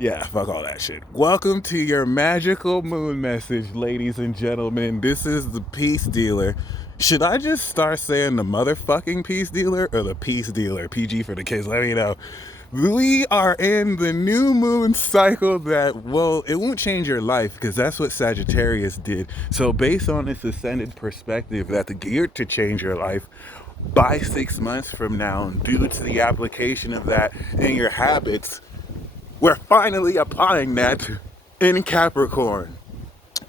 Yeah, fuck all that shit. Welcome to your magical moon message, ladies and gentlemen. This is the peace dealer. Should I just start saying the motherfucking peace dealer or the peace dealer? PG for the kids, let me know. We are in the new moon cycle that, well, it won't change your life because that's what Sagittarius did. So, based on this ascended perspective, that's geared to change your life by 6 months from now, due to the application of that in your habits, we're finally applying that in Capricorn.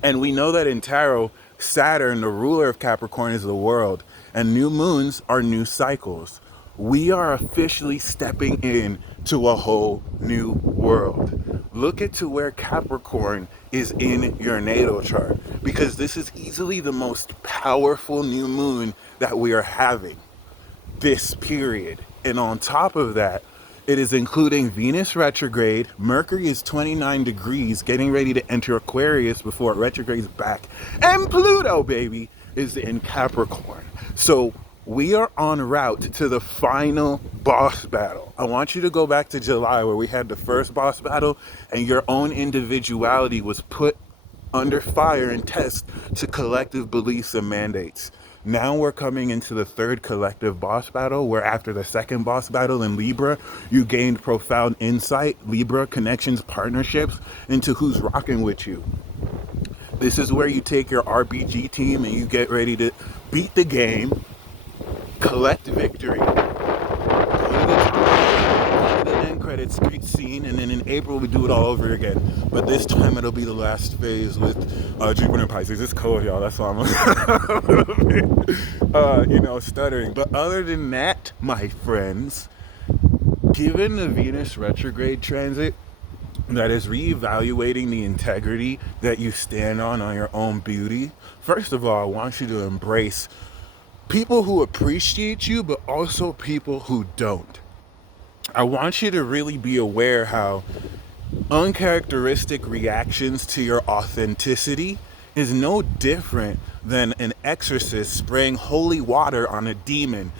And we know that in tarot, Saturn, the ruler of Capricorn, is the world, and new moons are new cycles. We are officially stepping in to a whole new world. Look at to where Capricorn is in your natal chart, because this is easily the most powerful new moon that we are having this period. And on top of that, it is including Venus retrograde. Mercury is 29 degrees, getting ready to enter Aquarius before it retrogrades back. And Pluto, baby, is in Capricorn. So we are en route to the final boss battle. I want you to go back to July where we had the first boss battle and your own individuality was put under fire and test to collective beliefs and mandates. Now we're coming into the third collective boss battle, where after the second boss battle in Libra, you gained profound insight, Libra connections, partnerships into who's rocking with you. This is where you take your RPG team and you get ready to beat the game, collect victory, the end credits scene, and then in April we do it all over again. But this time it'll be the last phase with Jupiter and Pisces. It's cold, y'all. That's why I'm a little bit, stuttering. But other than that, my friends, given the Venus retrograde transit, that is reevaluating the integrity that you stand on your own beauty. First of all, I want you to embrace people who appreciate you, but also people who don't. I want you to really be aware how uncharacteristic reactions to your authenticity is no different than an exorcist spraying holy water on a demon.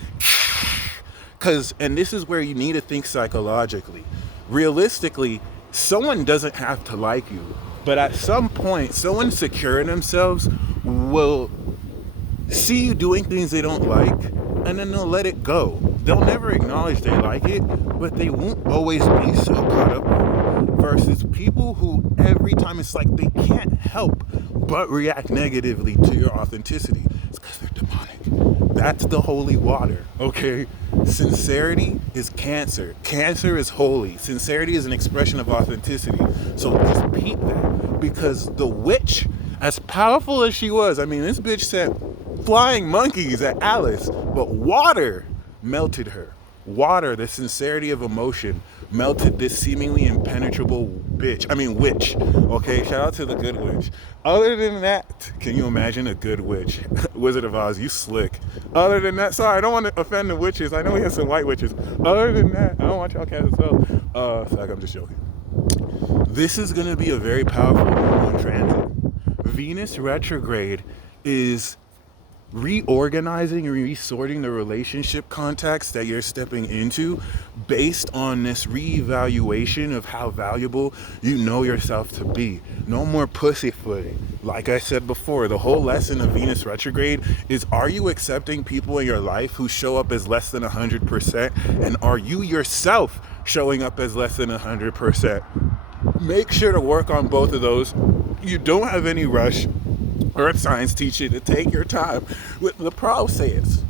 And this is where you need to think psychologically. Realistically, someone doesn't have to like you, but at some point, someone secure in themselves will see you doing things they don't like, and then they'll let it go. They'll never acknowledge they like it, but they won't always be so caught up on it. Versus people who every time it's like they can't help but react negatively to your authenticity. It's because they're demonic. That's the holy water, okay? Sincerity is Cancer. Cancer is holy. Sincerity is an expression of authenticity. So just peep that. Because the witch, as powerful as she was, I mean, this bitch sent flying monkeys at Alice, but water melted her. Water, the sincerity of emotion, melted this seemingly impenetrable witch. Okay, shout out to the good witch. Other than that, can you imagine a good witch? Wizard of Oz, you slick. Other than that, sorry, I don't want to offend the witches. I know we have some white witches. Other than that, I don't want y'all cats as well. I'm just joking. This is going to be a very powerful moon transit. Venus retrograde is reorganizing and resorting the relationship contacts that you're stepping into based on this reevaluation of how valuable you know yourself to be. No more pussyfooting. Like I said before, the whole lesson of Venus retrograde is, are you accepting people in your life who show up as less than 100%? And are you yourself showing up as less than 100%? Make sure to work on both of those. You don't have any rush. Earth signs teach you to take your time with the process.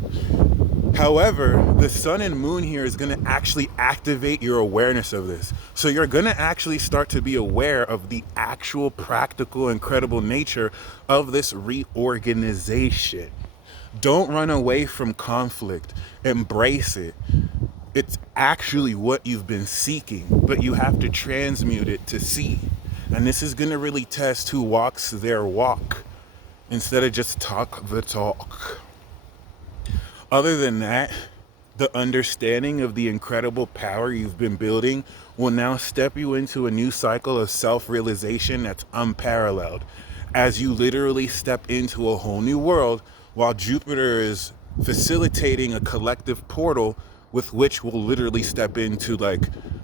However, the sun and moon here is going to actually activate your awareness of this. So you're going to actually start to be aware of the actual practical, incredible nature of this reorganization. Don't run away from conflict. Embrace it. It's actually what you've been seeking, but you have to transmute it to see. And this is going to really test who walks their walk instead of just talk the talk. Other than that, the understanding of the incredible power you've been building will now step you into a new cycle of self-realization that's unparalleled, as you literally step into a whole new world while Jupiter is facilitating a collective portal with which we'll literally step into like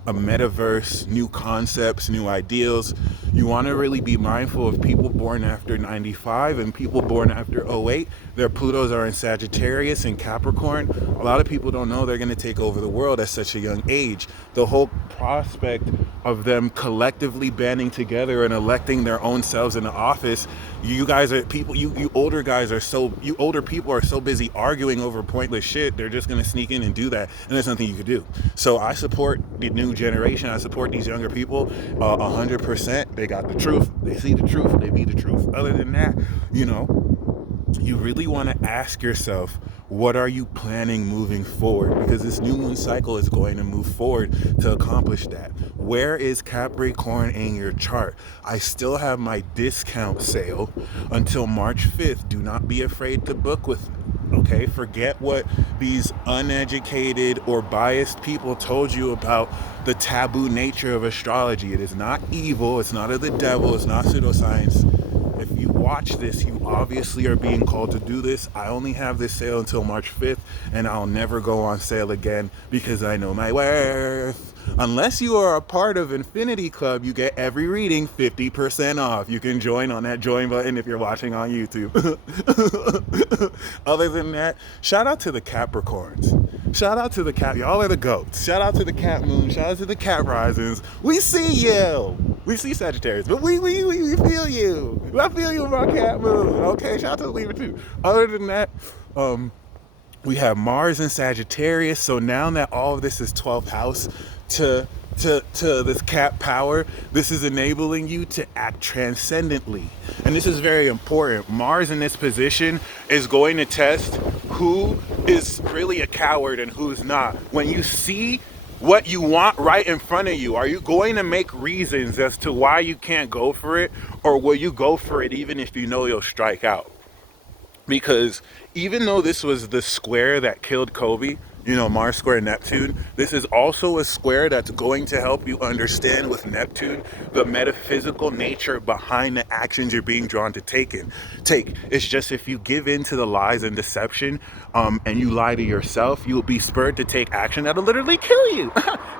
a metaverse, new concepts, new ideals. You want to really be mindful of people born after 95 and people born after '08. Their Plutos are in Sagittarius and Capricorn. A lot of people don't know they're going to take over the world at such a young age. The whole prospect of them collectively banding together and electing their own selves in the office, you guys are people, you older guys are so, you older people are so busy arguing over pointless shit, they're just going to sneak in and do that, and there's nothing you could do. So I support the new generation. I support these younger people 100%. They got the truth, they see the truth, they be the truth. Other than that, you really want to ask yourself, what are you planning moving forward? Because this new moon cycle is going to move forward to accomplish that. Where is Capricorn in your chart? I still have my discount sale until March 5th. Do not be afraid to book with me. Okay, forget what these uneducated or biased people told you about the taboo nature of astrology. It is not evil, it's not of the devil, it's not pseudoscience. If you watch this, you obviously are being called to do this. I only have this sale until March 5th, and I'll never go on sale again because I know my worth. Unless you are a part of Infinity Club, you get every reading 50% off. You can join on that join button if you're watching on YouTube. Other than that, shout out to the Capricorns. Shout out to the Cap. Y'all are the goats. Shout out to the Cap Moon. Shout out to the Cap Risings. We see you. We see Sagittarius, but we feel you. I feel you about Cat Moon. Okay, shout out to the Libra too. Other than that, we have Mars in Sagittarius. So now that all of this is 12th house to this Cap power, this is enabling you to act transcendently. And this is very important. Mars in this position is going to test who is really a coward and who's not. When you see what you want right in front of you, are you going to make reasons as to why you can't go for it, or will you go for it even if you know you'll strike out? Because even though this was the square that killed Kobe, Mars square Neptune, this is also a square that's going to help you understand with Neptune the metaphysical nature behind the actions you're being drawn to take. It's just, if you give in to the lies and deception, and you lie to yourself, you'll be spurred to take action that'll literally kill you.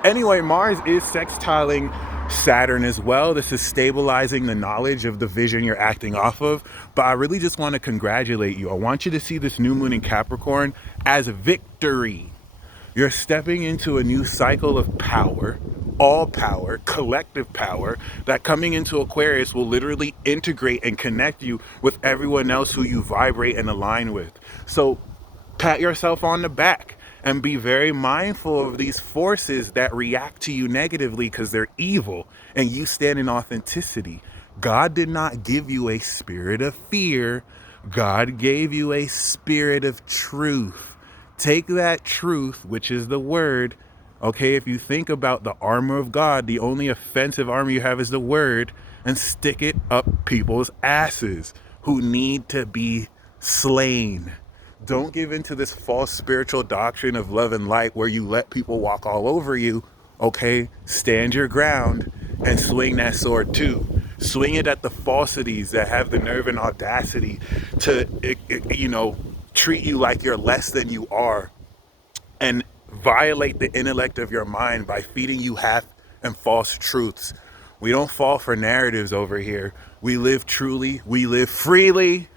Anyway, Mars is sextiling Saturn as well. This is stabilizing the knowledge of the vision you're acting off of. But I really just want to congratulate you. I want you to see this new moon in Capricorn as victory. You're stepping into a new cycle of power, all power, collective power, that coming into Aquarius will literally integrate and connect you with everyone else who you vibrate and align with. So pat yourself on the back and be very mindful of these forces that react to you negatively because they're evil and you stand in authenticity. God did not give you a spirit of fear. God gave you a spirit of truth. Take that truth, which is the word. Okay, if you think about the armor of God, the only offensive armor you have is the word, and stick it up people's asses who need to be slain. Don't give into this false spiritual doctrine of love and light where you let people walk all over you. Okay, stand your ground and swing that sword too. Swing it at the falsities that have the nerve and audacity to, treat you like you're less than you are, and violate the intellect of your mind by feeding you half and false truths. We don't fall for narratives over here. We live truly, we live freely.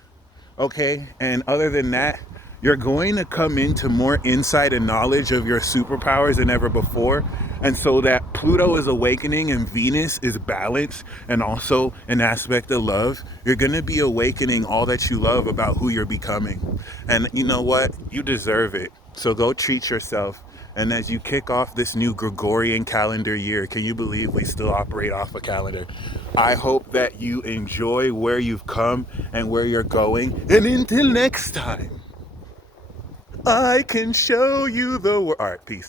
Okay, and other than that, you're going to come into more insight and knowledge of your superpowers than ever before. And so that Pluto is awakening and Venus is balanced and also an aspect of love, you're going to be awakening all that you love about who you're becoming. And you know what? You deserve it. So go treat yourself. And as you kick off this new Gregorian calendar year, can you believe we still operate off a calendar? I hope that you enjoy where you've come and where you're going. And until next time, I can show you the world. All right, peace.